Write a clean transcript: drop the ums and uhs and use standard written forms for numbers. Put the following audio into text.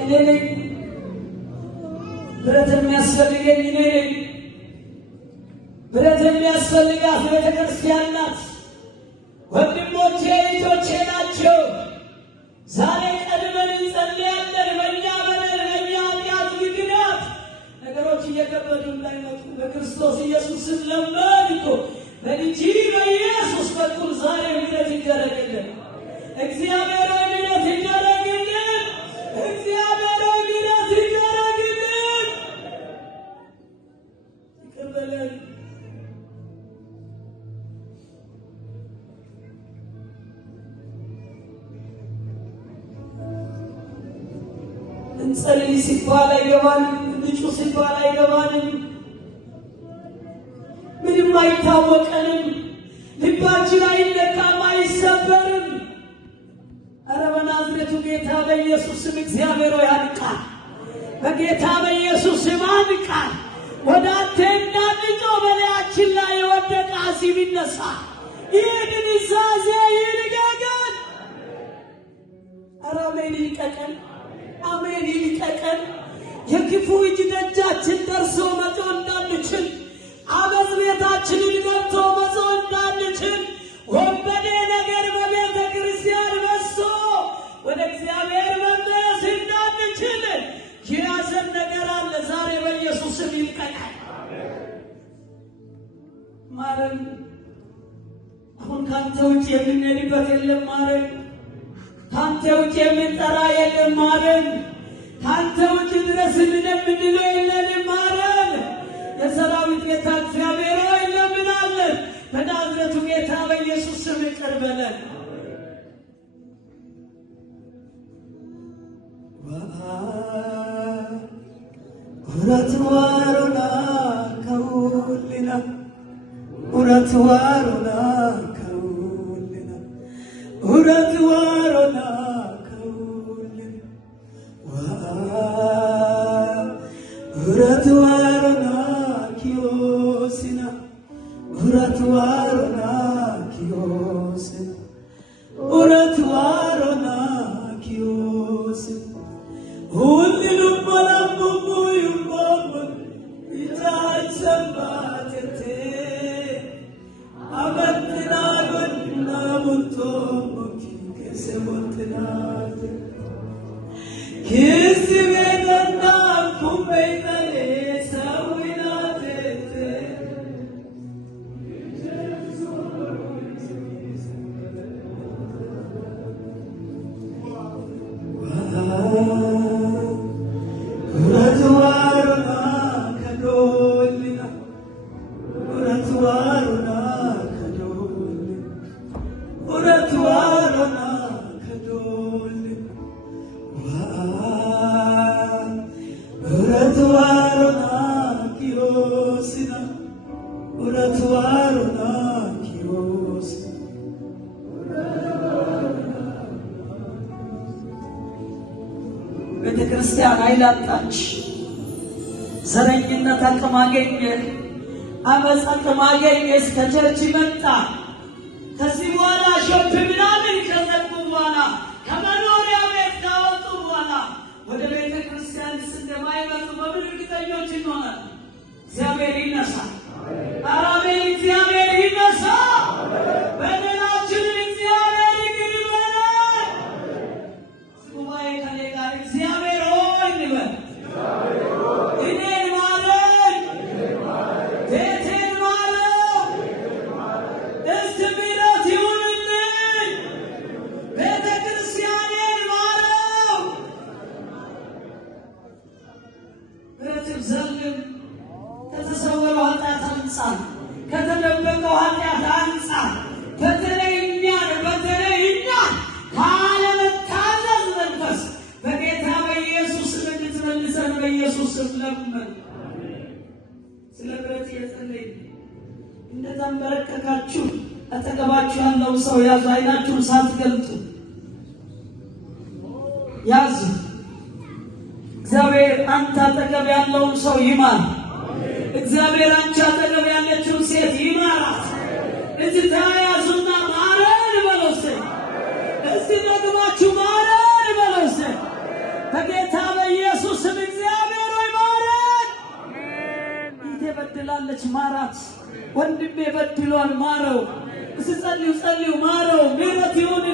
እኔ ነኝ። ብረት የሚያስፈልገኝ እኔ ነኝ። ብረት የሚያስፈልጋት ቤተክርስቲያን ናት። ወንድሞቼ እህቶቼ ናቸው። ዛሬ ቀድመን እንጸልያለን። በእኛ በደል በእኛ ኃጢአት ምክንያት ነገሮች እየከበዱ እንዳይመጡ በክርስቶስ ኢየሱስን ለመንኩ። በልጅ በኢየሱስ በኩል ዛሬ ምሕረት ይደረግልን። እግዚአብሔር ምሕረት ይደረግልን። እግዚአብሔር ምሕረት ይደረግልን። ይቅር በለን። እንጸልይ ሲባል አይገባንም። እንጩ ሲባል አይገባንም። ምንም አይታወቀንም። ልባችን አይነካም፣ አይሰበርም። ኧረ በናዝሬቱ ጌታ በኢየሱስ ስም እግዚአብሔር ሆይ አንቃን። በጌታ በኢየሱስ ስም አንቃን። ወደ አንተ እንዳንጮህ በላያችን ላይ የወደቀ አሲብ ይነሳ። ይህ ድንዛዜ ይልቀቀን። ኧረ አሜን ይልቀቀን። አሜን ይልቀቀን። የክፉ እጅ ደጃችን ደርሶ መጮህ እንዳንችል፣ አመፅ ቤታችንን ገብቶ መጮህ እንዳንችል፣ ወንበዴ ነገር በቤተ ክርስቲያን በዝቶ ወደ እግዚአብሔር መመለስ እንዳንችል የያዘን ነገር አለ። ዛሬ በኢየሱስ ስም ይልቀቀን። ማረን። አሁን ካንተ ውጭ የምንሄድበት የለም። ማረን። ካንተ ውጭ የምንጠራ የለም። ማረን። ካንተ ውጭ ድረስ የምንለው የለንም። ማረን። የሰራዊት ጌታ እግዚአብሔር ሆይ እንለምናለን። በናዝሬቱ ጌታ በኢየሱስ ስም ይቅር በለን። ኡረትዋሩና ከውልና ኡረትዋሩና ከውልና ኡረትዋሩና ከውልና ኡረትዋሩና ኪዮሲና ኡረትዋሩና ኪዮሲና ኡረትዋሩና ኪዮሲና ሁሉም ወላቡቡ ይቆም ይታሰባቴ አበትና ጎድና ሙቶ ከሰቦትና ኪስቤና ኩበይታሌ ሰዊናቴ ቤተክርስቲያን ኃይል አጣች። ዘረኝነት አቅም አገኘ። አመፅ አቅም አገኘ። እስከ ቸርች መጣ። ከዚህ በኋላ ሾፕ ምናምን ከዘጉ በኋላ ከመኖሪያ ቤት ካወጡ በኋላ ወደ ቤተክርስቲያን እንደማይመጡ በምን እርግጠኞች እንሆናለን? እግዚአብሔር ይነሳ። አሜን። እግዚአብሔር ይነሳ። በደላችንን እግዚአብሔር ይቅር ይበለን። ጉባኤ ከኔ ጋር እግዚአብሔር ሆይ እንበል። እኔን ማረን፣ ቤቴን ማረው። እስቲ ምሕረት ይሁንልኝ። ቤተ ክርስቲያኔን ማረው። ምሕረት ይብዛልን። ከተሰወረው ኃጢአት አንጻን፣ ከተደበቀው ኃጢአት አንጻን። በተለይ እኛን ካለመታዘዝ መንፈስ በጌታ በኢየሱስ እንድትመልሰን በኢየሱስ ስም ለምን። ስለ ምሕረት እየጸለይን እንደተንበረከካችሁ አጠገባችሁ ያለው ሰው ያዙ። አይናችሁን ሳትገልጡ ያዙ። እግዚአብሔር አንተ አጠገብ ያለውን ሰው ይማር። እግዚአብሔር አንቺ አጠገብ ያለችውን ሴት ይማራት። እዚህ ተያያዙና ማረን በለው። እስቲ ደግማችሁ ማረን በለው። በጌታ በድላለች ማራት ወንድሜ በድሏል ማረው እስጸልዩ ጸልዩ ማረው ምሕረት ይሁን